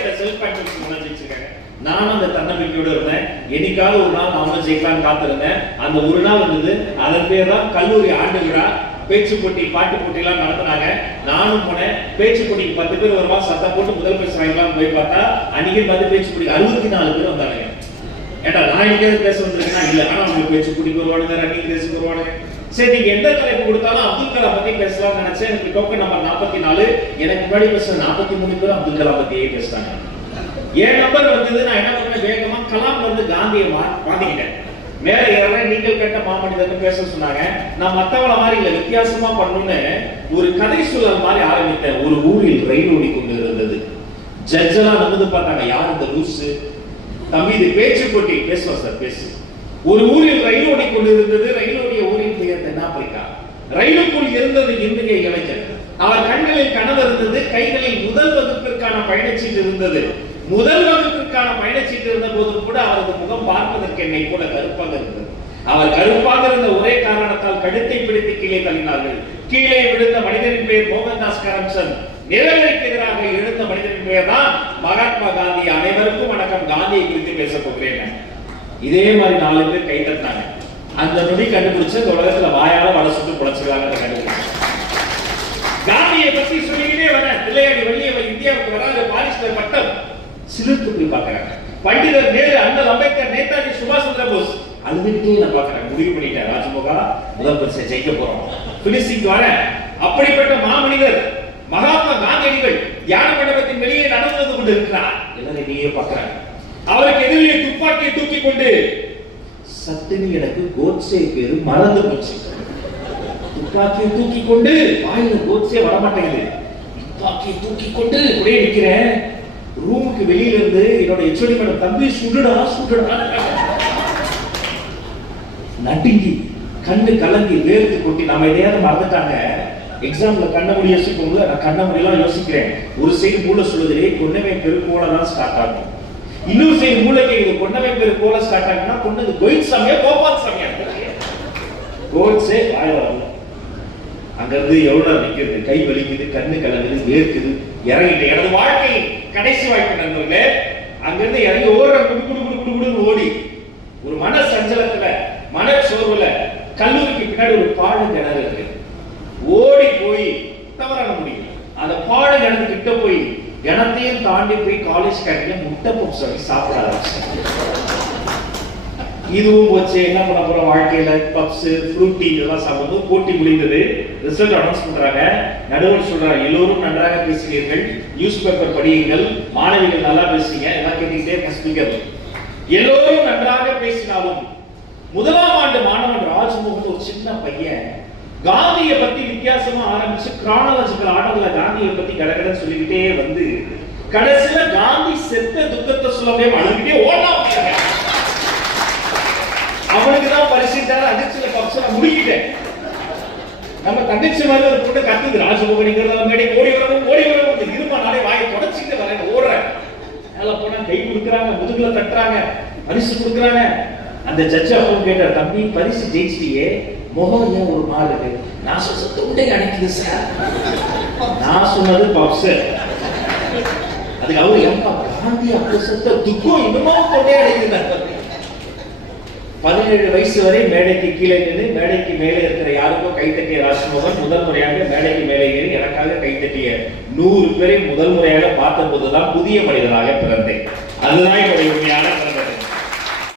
என்கிட்ட செல்ஃப் நானும் அந்த தன்னம்பிக்கையோட இருந்தேன். என்னைக்காவது ஒரு நாள் நானும் ஜெயிக்கலாம்னு காத்திருந்தேன். அந்த ஒரு நாள் வந்தது. அதன் பேர் தான் கல்லூரி ஆண்டு விழா. பேச்சு போட்டி பாட்டு போட்டி எல்லாம் நடத்துனாங்க. நானும் போனேன். பேச்சு போட்டிக்கு பத்து பேர் வருவா சத்தம் போட்டு முதல் பரிசு வாங்கலாம் போய் பார்த்தா அன்னைக்கு பார்த்து பேச்சு போட்டி அறுபத்தி நாலு பேர் வந்தாங்க ஏட்டா நான் எங்கேயாவது பேச வந்திருக்கேன்னா இல்லை ஆனால் அவங்க பேச்சு போட்டிக்கு வருவானுங்க ரன்னிங் ரேஸுக்கு வருவானுங்க. சரி நீங்க எந்த தலைப்பு கொடுத்தாலும் அப்துல் கலாம் பத்தி பேசலாம்னு நினைச்சேன். எனக்கு டோக்கன் நம்பர் நாற்பத்தி நாலு எனக்கு முன்னாடி பேசுற நாற்பத்தி மூணு பேரும் அப்துல் கலாம் பத்தியே பேசுறாங்க. என் நம்பர் வந்தது நான் என்ன பண்ணேன்? வேகமா கலாம் வந்து காந்தியை மா- மாத்திக்கிட்டேன். மேல ஏறேன் நீங்கள் கேட்ட மாமனிதன் பேச சொன்னாங்க. நான் மத்தவள மாதிரி இல்ல வித்தியாசமா பண்ணணும்னு ஒரு கதை சொல்லல் மாதிரி ஆரம்பித்தேன். ஒரு ஊரில் ரயில் ஓடி கொண்டு இருந்தது ஜட்ஜெல்லாம் வந்து பார்த்தாங்க யார் இந்த லூசு? தம்பி இது பேச்சு போட்டி. பேசுவோம் சார் பேசு. ஒரு ஊரில் ரயில் ஓடி கொண்டு இருந்தது ரயிலுடைய ஊரின் பெயர் தென்னாப்பிரிக்கா. ரயிலுக்குள் இருந்தது இந்திய இளைஞர். அவர் கண்களில் கனவு இருந்தது கைகளில் முதல் வகுப்பிற்கான பயணச்சீட்டு இருந்தது. முதல் வகுப்பிற்கான பயணச்சீட்டு இருந்த போதும் கூட அவரது முகம் பார்ப்பதற்கு என்னை போல கருப்பாக இருந்தது. அவர் கருப்பாக இருந்த ஒரே காரணத்தால் கழுத்தை பிடித்து கீழே தள்ளினார்கள். கீழே விழுந்த மனிதனின் பெயர் மோகன்தாஸ் கரம்சந்த் நிழலுக்கு எதிராக எழுந்த மனிதனின் பெயர் தான் மகாத்மா காந்தி. அனைவருக்கும் வணக்கம். காந்தியை குறித்து பேச போகிறேன். இதே மாதிரி நாலு பேர் கை தட்டினாங்க. அந்த நொடி கண்டுபிடிச்சு இந்த உலகத்துல வாயால வட சுட்டு புடைச்சிருக்காங்க கண்டுபிடிச்சு. காந்தியை பத்தி சொல்லிக்கிட்டே வர பிள்ளையாடி வள்ளியவர் இந்தியாவுக்கு வராது பாரிஸ்ல பட்டம் சிலிர்த்து போய் பாக்குறாங்க பண்டிதர் நேரு அண்ணல் அம்பேத்கர் நேதாஜி சுபாஷ் சந்திர போஸ் அழுதுகிட்டே நான் பாக்குறேன் முடிவு பண்ணிட்டேன் ராஜமுகா முதல் ஜெயிக்க போறோம். பினிஷிங் வர அப்படிப்பட்ட மாமனிதர் மகாத்மா காந்தியடிகள் தியான மண்டபத்தின் வெளியே நடந்து கொண்டு இருக்கிறார் எல்லாரும் நீயே பாக்குறாங்க அவருக்கு எதிரிலே துப்பாக்கியை தூக்கி கொண்டு சட்டுன்னு எனக்கு கோட்ஸே பேரு மறந்து போச்சு. துப்பாக்கியை தூக்கி கொண்டு வாயில கோட்ஸே வரமாட்டேங்குது. துப்பாக்கியை தூக்கி கொண்டு அப்படியே நிக்கிறேன். ரூமுக்கு வெளியில இருந்து என்னோட எச்ஓடி மேடம் தம்பி சுடுடா சுடுடா. நடுங்கி கண்ணு கலங்கி வேர்த்து கொட்டி நம்ம எதையாவது மறந்துட்டாங்க. எக்ஸாம்ல கண்ண மொழி யோசிக்கும் போது நான் கண்ண முடியெல்லாம் யோசிக்கிறேன். ஒரு சைடு மூளை சொல்லுது கொன்னவே பெருக்கோட தான் ஸ்டார்ட் ஆகும். இன்னொரு சைடு மூளை கேக்குது பேர் பெருக்கோட ஸ்டார்ட் ஆகுனா கொண்டது கோயில் சாமியா கோபால் சாமியா? கோட்ஸே வாயில அங்கிருந்து எவ்வளவு நிற்கிறது? நிக்கிறது கை வலிக்குது கண்ணு கலங்குது வேர்க்குது இறங்கிட்டு எனது வாழ்க்கை கடைசி வாய்ப்பு நண்பர்களே அங்கிருந்து இறங்கி ஓடுற குடு குடு குடு குடு குடுன்னு ஓடி ஒரு மன சஞ்சலத்துல மன சோர்வுல கல்லூரிக்கு பின்னாடி ஒரு பாடு கிணறு இருக்கு. ஓடி போய் தவறான முடியும் அந்த பாடு கிணறு கிட்ட போய் கிணத்தையும் தாண்டி போய் காலேஜ் கட்டில முட்டை பப்ஸ் சொல்லி சாப்பிட ஆரம்பிச்சேன் இதுவும் போச்சு என்ன பண்ண போறோம்? வாழ்க்கையில பப்ஸ் ஃப்ரூட்டி இதெல்லாம் சாப்பிடும்போது போட்டி முடிந்தது. ரிசல்ட் அனௌன்ஸ் பண்றாங்க. நடுவர் சொல்றாங்க எல்லோரும் நன்றாக பேசுகிறீர்கள் நியூஸ் பேப்பர் படியுங்கள். மாணவிகள் நல்லா பேசுறீங்க எல்லாம் கேட்டுக்கிட்டே இருக்க ஸ்பீக்கர் எல்லோரும் நன்றாக பேசினாலும் முதலாம் ஆண்டு மாணவன் ராஜ்மோகன் ஒரு சின்ன பையன். காந்தியை பத்தி வித்தியாசமா ஆரம்பிச்சு கிரானாலஜிக்கல் ஆர்டர்ல காந்தியை பத்தி கடகடன்னு சொல்லிக்கிட்டே வந்து கடைசியில காந்தி செத்த துக்கத்தை சொல்லவே அழுகிட்டே ஓடலாம் அப்படிங்க அவனுக்கு தான் பரிசுத்தாரு அதிர்ச்சியில பப்ஸ் முடிக்கிட்டேன். நம்ம தங்கச்சி மாதிரி ஒரு பொண்ணு கத்துது ராஜமோகனிங்கிறத மேடை ஓடி வரவும் ஓடி வரவும் இந்த இருமா நாளே வாயை தொடச்சிட்டு வரேன் ஓடுறேன். மேல போனா கை கொடுக்குறாங்க முதுகுல தட்டுறாங்க பரிசு கொடுக்குறாங்க. அந்த ஜட்ஜ் அவங்க கேட்டார் தம்பி பரிசு ஜெயிச்சிட்டியே. முகம் ஏன் ஒரு மாதிரி இருக்கு? நான் சொல்ல தொண்டை அடிக்குது சார் நான் சொன்னது பப்ஸ் அதுக்கு அவர் ஏன்பா காந்தி அப்படி சொத்த துக்கம் இன்னமும் தொண்டை அடைக்குது பதினேழு வயசு வரை மேடைக்கு கீழே நின்று மேடைக்கு மேலே இருக்கிற யாருக்கும் கைத்தட்டிய ராஜ்மோகன் முதல் முறையாக மேடைக்கு மேலே ஏறி எனக்காக கைத்தட்டிய நூறு பேரை முதல் முறையாக பார்த்தபோதுதான் புதிய மனிதனாக பிறந்தேன். அதுதான் என்னுடைய உண்மையான